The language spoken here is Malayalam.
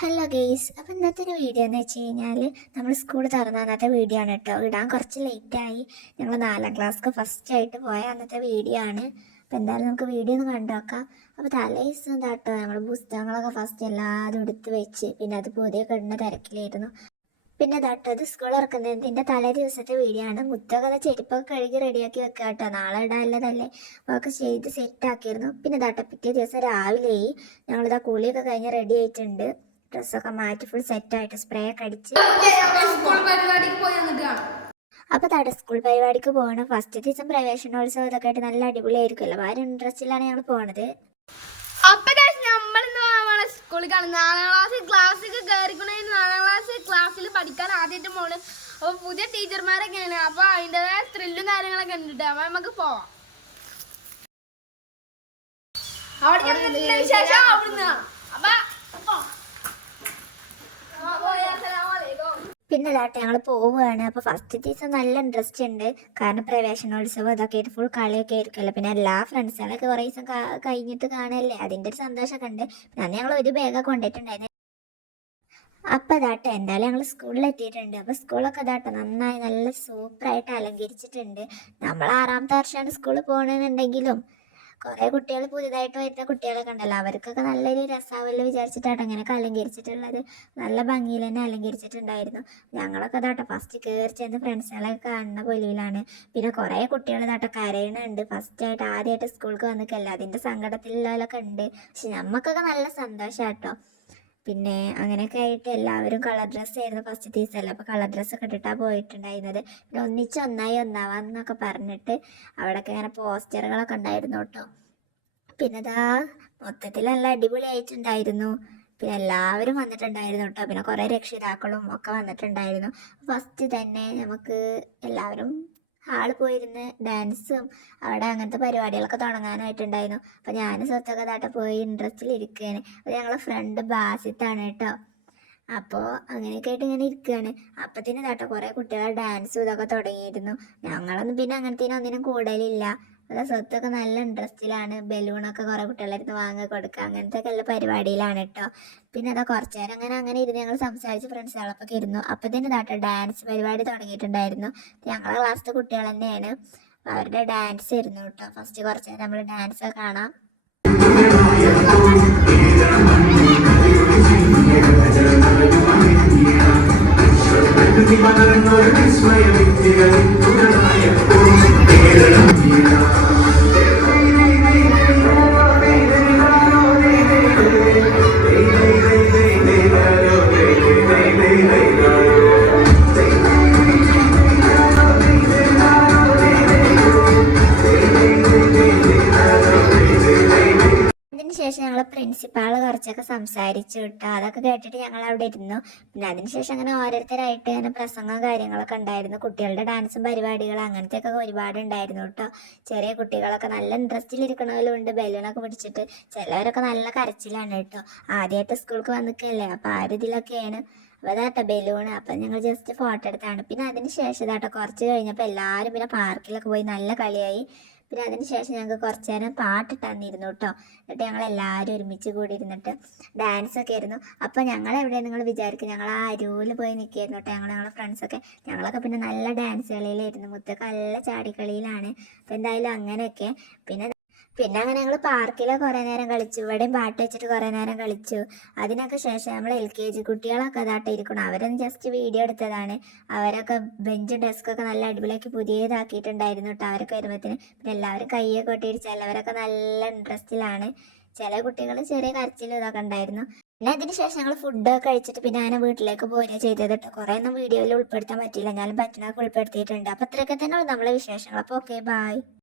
ഹലോ ഗെയ്സ്, അപ്പം ഇന്നത്തെ ഒരു വീഡിയോ എന്ന് വെച്ച് കഴിഞ്ഞാൽ നമ്മൾ സ്കൂൾ തുറന്ന അന്നത്തെ വീഡിയോ ആണ് കേട്ടോ. ഇടാൻ കുറച്ച് ലേറ്റായി. ഞങ്ങൾ 4ാം ക്ലാസ്സിക്ക് ഫസ്റ്റ് ആയിട്ട് പോയ അന്നത്തെ വീഡിയോ ആണ്. അപ്പോൾ എന്തായാലും നമുക്ക് വീഡിയോ ഒന്ന് കണ്ടു നോക്കാം. അപ്പോൾ തലേ ദിവസം എന്താട്ടോ നമ്മൾ പുസ്തകങ്ങളൊക്കെ ഫസ്റ്റ് എല്ലാതും എടുത്ത് വെച്ച് പിന്നെ അത് പുതിയ കിടന്ന തിരക്കിലായിരുന്നു. പിന്നെ ഇതാട്ടോ അത് സ്കൂൾ തുറക്കുന്നതിൻ്റെ തലേ ദിവസത്തെ വീഡിയോ ആണ്. മുത്തൊക്കെ ചെരുപ്പൊക്കെ കഴുകി റെഡിയാക്കി വെക്കുക കേട്ടോ, നാളെ ഇടാനുള്ളതല്ലേ. അപ്പോൾ ചെയ്ത് സെറ്റാക്കിയിരുന്നു. പിന്നെ ഇതാട്ടോ പിറ്റേ ദിവസം രാവിലെ ഞങ്ങളിതാ കുളിയൊക്കെ കഴിഞ്ഞ് റെഡി ആയിട്ടുണ്ട്. ഡ്രസ്സൊക്കെ മാറ്റി ഫുൾ സെറ്റായിട്ട് സ്പ്രേ ഒക്കെ അടിച്ച് അപ്പോൾ തട സ്കൂൾ പരിപാടിക്ക് പോകണം. ഫസ്റ്റ് ദിവസം പ്രവേശനോത്സവം ഇതൊക്കെ ആയിട്ട് നല്ല അടിപൊളിയായിരിക്കുമല്ലോ. ഭാര്യ ഇൻട്രസ്റ്റിലാണ് ഞങ്ങൾ പോണത്. സ്കൂളിൽ കാണും 4ാം ക്ലാസ്സിൽ കയറിക്കണേന് 4ാം ക്ലാസ്സിൽ പഠിക്കാൻ ആദ്യമായിട്ട് പോണ്. അപ്പൊ പുതിയ ടീച്ചർമാരൊക്കെയാണ്. അപ്പൊ അതിൻ്റെതായ ത്രില്ലും കാര്യങ്ങളൊക്കെ ഉണ്ട്. അപ്പൊ നമുക്ക് പോവാം. പിന്നെ ഇതാട്ടെ ഞങ്ങൾ പോവുകയാണ്. അപ്പോൾ ഫസ്റ്റ് ദിവസം നല്ല ഇൻട്രസ്റ്റ് ഉണ്ട്, കാരണം പ്രവേശനോത്സവം ഇതൊക്കെ ആയിട്ട് ഫുൾ കളിയൊക്കെ ആയിരിക്കുമല്ലോ. പിന്നെ എല്ലാ ഫ്രണ്ട്സുകളൊക്കെ കുറേ ദിവസം കഴിഞ്ഞിട്ട് കാണല്ലേ, അതിൻ്റെ ഒരു സന്തോഷമൊക്കെ ഉണ്ട്. പിന്നെ അന്ന് ഞങ്ങൾ ഒരു ബാഗൊക്കെ കൊണ്ടിട്ടുണ്ടായിരുന്നു. അപ്പം ഇതാട്ടെ എന്തായാലും ഞങ്ങൾ സ്കൂളിൽ എത്തിയിട്ടുണ്ട്. അപ്പോൾ സ്കൂളൊക്കെ ഇതാട്ടെ നന്നായി നല്ല സൂപ്പറായിട്ട് അലങ്കരിച്ചിട്ടുണ്ട്. നമ്മൾ 6ാമത്തെ വർഷമാണ് സ്കൂളിൽ പോകണമെന്നുണ്ടെങ്കിലും കുറേ കുട്ടികൾ പുതിയതായിട്ട് വരുന്ന കുട്ടികളൊക്കെ ഉണ്ടല്ലോ, അവർക്കൊക്കെ നല്ലൊരു രസമാവല്ലോ വിചാരിച്ചിട്ടാട്ടോ അങ്ങനെയൊക്കെ അലങ്കരിച്ചിട്ടുള്ളത്. നല്ല ഭംഗിയിൽ തന്നെ അലങ്കരിച്ചിട്ടുണ്ടായിരുന്നു. ഞങ്ങളൊക്കെ ഇതാട്ടോ ഫസ്റ്റ് കയറി ചെന്ന് ഫ്രണ്ട്സുകളൊക്കെ കാണുന്ന പൊലിയിലാണ്. പിന്നെ കുറേ കുട്ടികൾ ഇതാട്ടോ കരയണുണ്ട്. ഫസ്റ്റായിട്ട് ആദ്യമായിട്ട് സ്കൂൾക്ക് വന്നിക്കല്ല, അതിൻ്റെ സങ്കടത്തിലുള്ളവരൊക്കെ ഉണ്ട്. പക്ഷെ നമുക്കൊക്കെ നല്ല സന്തോഷമാട്ടോ. പിന്നെ അങ്ങനെയൊക്കെ ആയിട്ട് എല്ലാവരും കളർ ഡ്രസ്സ് ആയിരുന്നു ഫസ്റ്റ് ദിവസമല്ല. അപ്പോൾ കളർ ഡ്രസ്സൊക്കെ ഇട്ടിട്ടാണ് പോയിട്ടുണ്ടായിരുന്നത്. പിന്നെ ഒന്നായി ഒന്നാവാന്നൊക്കെ പറഞ്ഞിട്ട് അവിടെയൊക്കെ ഇങ്ങനെ പോസ്റ്ററുകളൊക്കെ ഉണ്ടായിരുന്നു കേട്ടോ. പിന്നെ അതാ മൊത്തത്തിൽ നല്ല അടിപൊളിയായിട്ടുണ്ടായിരുന്നു. പിന്നെ എല്ലാവരും വന്നിട്ടുണ്ടായിരുന്നു കേട്ടോ. പിന്നെ കുറേ രക്ഷിതാക്കളും ഒക്കെ വന്നിട്ടുണ്ടായിരുന്നു. ഫസ്റ്റ് തന്നെ നമുക്ക് എല്ലാവരും ഹാളിൽ പോയിരുന്ന് ഡാൻസും അവിടെ അങ്ങനത്തെ പരിപാടികളൊക്കെ തുടങ്ങാനായിട്ടുണ്ടായിരുന്നു. അപ്പോൾ ഞാൻ സ്വത്തൊക്കെ താട്ട പോയി ഇരിക്കുകയാണ്. അത് ഞങ്ങളെ ഫ്രണ്ട് ബാസിത്താണ് കേട്ടോ. അപ്പോൾ അങ്ങനെയൊക്കെ ആയിട്ട് ഇങ്ങനെ ഇരിക്കുകയാണ്. അപ്പത്തിന് താട്ടോ കുറേ കുട്ടികൾ ഡാൻസും ഇതൊക്കെ തുടങ്ങിയിരുന്നു. ഞങ്ങളൊന്നും പിന്നെ ഒന്നിനും കൂടലില്ല. അതാ സ്വത്തൊക്കെ നല്ല ഇൻട്രസ്റ്റിലാണ്. ബലൂണൊക്കെ കുറേ കുട്ടികളായിരുന്നു വാങ്ങി കൊടുക്കുക, അങ്ങനത്തെ ഒക്കെ ഉള്ള പരിപാടിയിലാണ് കേട്ടോ. പിന്നെ അതാ കുറച്ച് നേരം അങ്ങനെ ഇരുന്ന് ഞങ്ങൾ സംസാരിച്ച് ഫ്രണ്ട്സുകളൊക്കെ ഇരുന്നു. അപ്പം തന്നെ ഇതാട്ടോ ഡാൻസ് പരിപാടി തുടങ്ങിയിട്ടുണ്ടായിരുന്നു. ഞങ്ങളെ ക്ലാസ്സിലെ കുട്ടികൾ തന്നെയാണ്. അവരുടെ ഡാൻസ് ആയിരുന്നു കേട്ടോ. ഫസ്റ്റ് കുറച്ച് നേരം നമ്മൾ ഡാൻസ് കാണാം. ശേഷം ഞങ്ങൾ പ്രിൻസിപ്പാൾ കുറച്ചൊക്കെ സംസാരിച്ചു കേട്ടോ. അതൊക്കെ കേട്ടിട്ട് ഞങ്ങൾ അവിടെ ഇരുന്നു. പിന്നെ അതിനുശേഷം അങ്ങനെ ഓരോരുത്തരായിട്ട് അങ്ങനെ പ്രസംഗം കാര്യങ്ങളൊക്കെ ഉണ്ടായിരുന്നു. കുട്ടികളുടെ ഡാൻസും പരിപാടികൾ അങ്ങനത്തെയൊക്കെ ഒരുപാട് ഉണ്ടായിരുന്നു കേട്ടോ. ചെറിയ കുട്ടികളൊക്കെ നല്ല ഇൻട്രസ്റ്റിൽ ഇരിക്കണവരും ഉണ്ട്, ബലൂണൊക്കെ പിടിച്ചിട്ട്. ചിലവരൊക്കെ നല്ല കരച്ചിലാണ് കേട്ടോ, ആദ്യമായിട്ട് സ്കൂൾക്ക് വന്നിക്കല്ലേ. അപ്പോൾ ആ ഒരു ഇതിലൊക്കെയാണ്. അപ്പോൾ അതാട്ടോ ബലൂണ്. അപ്പം ഞങ്ങൾ ജസ്റ്റ് ഫോട്ടോ എടുത്താണ്. പിന്നെ അതിന് ശേഷം ഇതാട്ടോ കുറച്ച് കഴിഞ്ഞപ്പോൾ എല്ലാവരും പിന്നെ പാർക്കിലൊക്കെ പോയി നല്ല കളിയായി. പിന്നെ അതിന് ശേഷം ഞങ്ങൾക്ക് കുറച്ച് നേരം പാട്ടിട്ടാന്നിരുന്നു കേട്ടോ. എന്നിട്ട് ഞങ്ങൾ എല്ലാവരും ഒരുമിച്ച് കൂടി ഇരുന്നിട്ട് ഡാൻസൊക്കെ ആയിരുന്നു. അപ്പോൾ ഞങ്ങൾ എവിടെയാണ് നിങ്ങൾ വിചാരിക്കും, ഞങ്ങൾ ആ അരുവിൽ പോയി നിൽക്കുകയായിരുന്നു കേട്ടോ. ഞങ്ങളെ ഫ്രണ്ട്സൊക്കെ ഞങ്ങളൊക്കെ പിന്നെ നല്ല ഡാൻസ് കളിയിലായിരുന്നു. മുത്തൊക്കെ നല്ല ചാടിക്കളിയിലാണ്. അപ്പോൾ എന്തായാലും അങ്ങനെയൊക്കെ പിന്നെ അങ്ങനെ ഞങ്ങൾ പാർക്കിൽ കുറേ നേരം കളിച്ചു. ഇവിടെയും പാട്ട് വെച്ചിട്ട് കുറേ നേരം കളിച്ചു. അതിനൊക്കെ ശേഷം നമ്മൾ LKG കുട്ടികളൊക്കെ അതായിട്ട് ഇരിക്കണം. അവരൊന്ന് ജസ്റ്റ് വീഡിയോ എടുത്തതാണ്. അവരൊക്കെ ബെഞ്ച് ഡെസ്കൊക്കെ നല്ല അടിപൊളിയാക്കി പുതിയതാക്കിയിട്ടുണ്ടായിരുന്നു കേട്ടോ. അവരൊക്കെ വരുമ്പോഴത്തേന് പിന്നെ എല്ലാവരും കയ്യൊക്കെ കൊട്ടിയിടിച്ച് എല്ലാവരൊക്കെ നല്ല ഇൻട്രസ്റ്റിലാണ്. ചില കുട്ടികൾ ചെറിയ കരച്ചിലും ഇതൊക്കെ ഉണ്ടായിരുന്നു. പിന്നെ അതിന് ശേഷം ഞങ്ങൾ ഫുഡൊക്കെ കഴിച്ചിട്ട് പിന്നെ അങ്ങനെ വീട്ടിലേക്ക് പോരുക ചെയ്തത് കേട്ടോ. കുറേ ഒന്നും വീഡിയോയിൽ ഉൾപ്പെടുത്താൻ പറ്റിയില്ല, എന്നാലും പറ്റുന്നതൊക്കെ ഉൾപ്പെടുത്തിയിട്ടുണ്ട്. അപ്പോൾ അത്രയൊക്കെ തന്നെ നമ്മളെ വിശേഷങ്ങൾ. അപ്പോൾ ഓക്കെ, ബൈ.